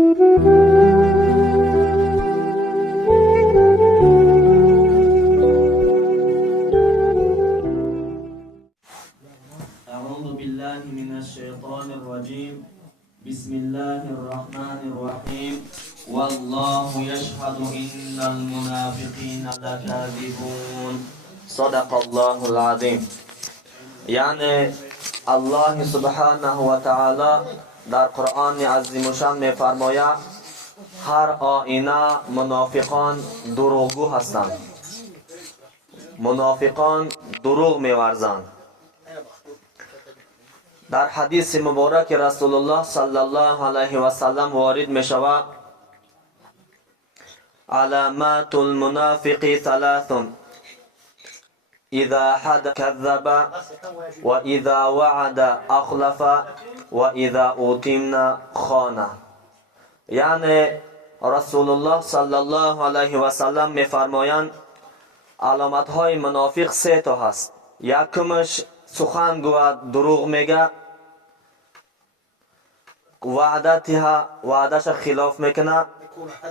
أعوذ بالله من الشيطان الرجيم. بسم الله الرحمن الرحيم. والله يشهد إن المنافقين لكاذبون. صدق الله العظيم. یعنی الله سبحانه و تعالی در قرآن عظیم و شان می فرماید هر آینه منافقان دروغگو هستند. منافقان دروغ می ورزند. در حدیث مبارک رسول الله صلی الله علیه و سلم وارد می شود علامات المنافق ثلاث: اذا حدث كذب، و اذا وعد اخلف، و اذا اؤتمن خان. یعنی رسول الله صلی الله علیه و سلم می فرمایند علامت های منافق سه تا هست. یکمش سخن گوید دروغ میگه، وعدش خلاف میکنه،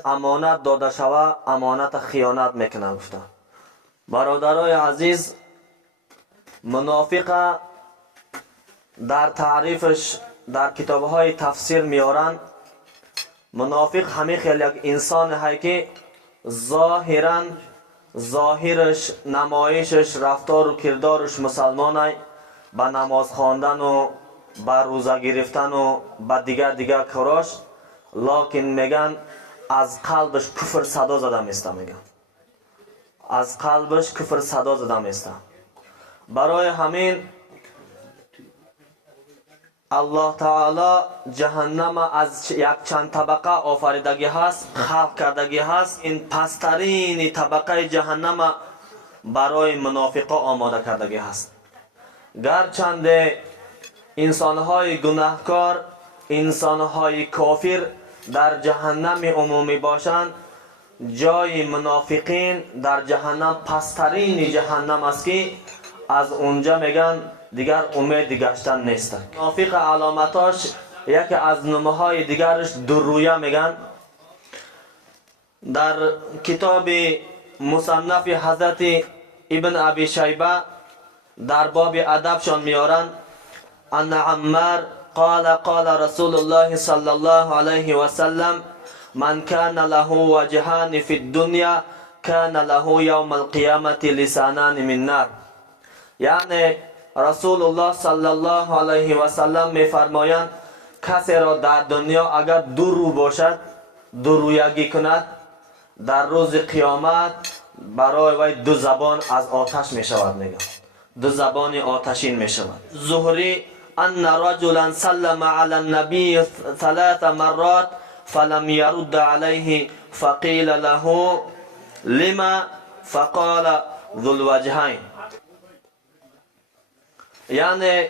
امانت داده شوه امانت خیانت میکنه. گفته برادرای عزیز، منافق در تعریفش در کتابهای تفسیر میارن منافق همین خیلی یک انسان هایی که ظاهرش، نمایشش، رفتار و کردارش مسلمان هایی، به نماز خواندن و به روزه گرفتن و به دیگر کاراش، لیکن میگن از قلبش کفر صدا زده میسته. میگن از قلبش کفر صدا زده میسته. برای همین الله تعالی جهنم از یک چند طبقه آفریدگی هست، خلق کردگی هست. این پسترین طبقه جهنم برای منافقا آماده کردگی هست. گرچند انسانهای گناهکار، انسانهای کافر در جهنم عمومی باشند، جای منافقین در جهنم پسترین جهنم است که از اونجا میگن دیگر امید گشتن نیست. منافق علامتاش یکی از نموهای دیگرش درویه میگن. در کتاب مصنف حضرت ابن ابی شیبه در باب ادبشان میارن ان عمار قال رسول الله صلی الله علیه و سلم من کان له وجهان فی الدنیا کان له یوم القیامت لسانان من نار. یعنی رسول الله صلی الله علیه و سلم میفرمایند کسی را در دنیا اگر دو رو باشد، دو رویگی کند، در روز قیامت برای وی دو زبان از آتش می شود. میگن دو زبان آتشین می شود. زهری ان رجلا سلم علی النبی 3 مرات فلم يرد علیه فقیل له لما فقال ذو الوجهین. یعنی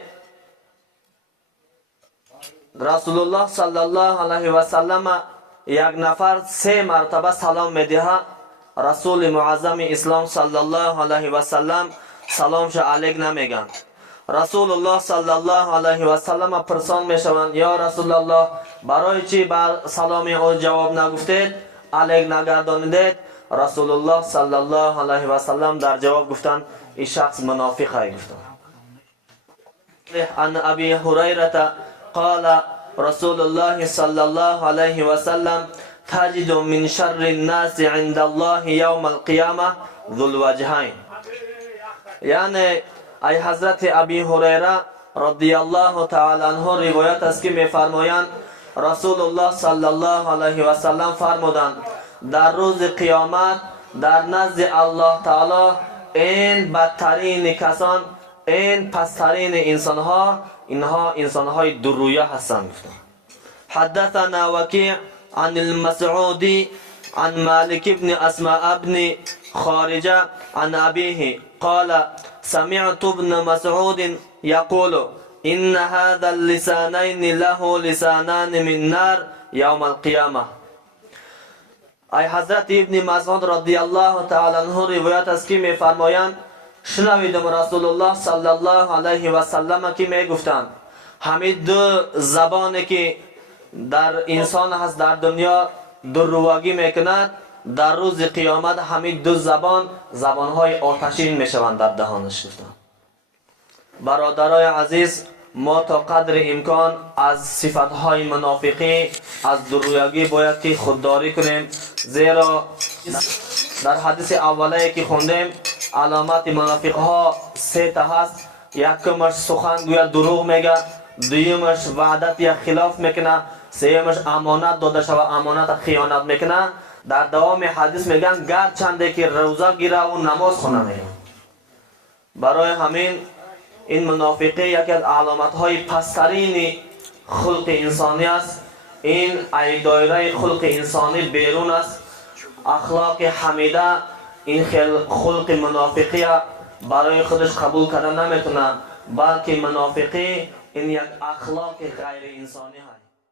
رسول الله صلی الله علیه و سلم یک نفر 3 مرتبه سلام میدهد. رسول معظم اسلام صلی الله علیه و سلم سلامش علیک نمیگن. رسول الله صلی الله علیه و سلم پرسان میشوند یا رسول الله برای چی بر سلام او جواب نگفتید، علیک نگردانیدید؟ رسول الله صلی الله علیه و سلم در جواب گفتند این شخص منافق است. گفتند عن ابي هريره قال رسول الله صلى الله عليه وسلم تجد من شر الناس عند الله يوم القيامه ذو الوجهين. یعنی ای حضرت ابی هریره رضی الله تعالی عنه روایت است که میفرمایند رسول الله صلی الله علیه و سلم فرمودند در روز قیامت در نزد الله تعالی این بدترین کسان، این پسترین انسانها، اینها انسانهای درویه هستند. حدثنا وکیع عن المسعودی عن مالک بن اسماء بن خارجه عن ابیه قال سمعت ابن مسعود يقول ان هذا اللسانين له لسانان من نار يوم القيامه. ای حضرت ابن مسعود رضی الله تعالی عنه روایت است که میفرمایند شنیدم رسول الله صلی الله علیه و سلم که میگفتند همین دو زبانی که در انسان هست در دنیا دروغی میکند، در روز قیامت همین دو زبانهای آتشین میشوند در دهانش. برادرای عزیز، ما تا قدر امکان از صفتهای منافقی، از دروغی باید که خودداری کنیم، زیرا در حدیث اوله که خوندیم علامت منافق ها سه تا هست. یکمش سخن گوید دروغ میگه، دویمش وعدت یا خلاف میکنه، سومش امانت داده شود امانت خیانت میکنه. در دوام حدیث میگن گرچنده که روزه گیره و نماز خونه میگه. برای همین این منافقی یکی از علامت های پسترین خلق انسانی است. این ای دایره خلق انسانی بیرون است. اخلاق حمیده این خلق منافقی برای خودش قبول کردن نمیتونه، بلکه منافقی این یک اخلاق غیر انسانی هست.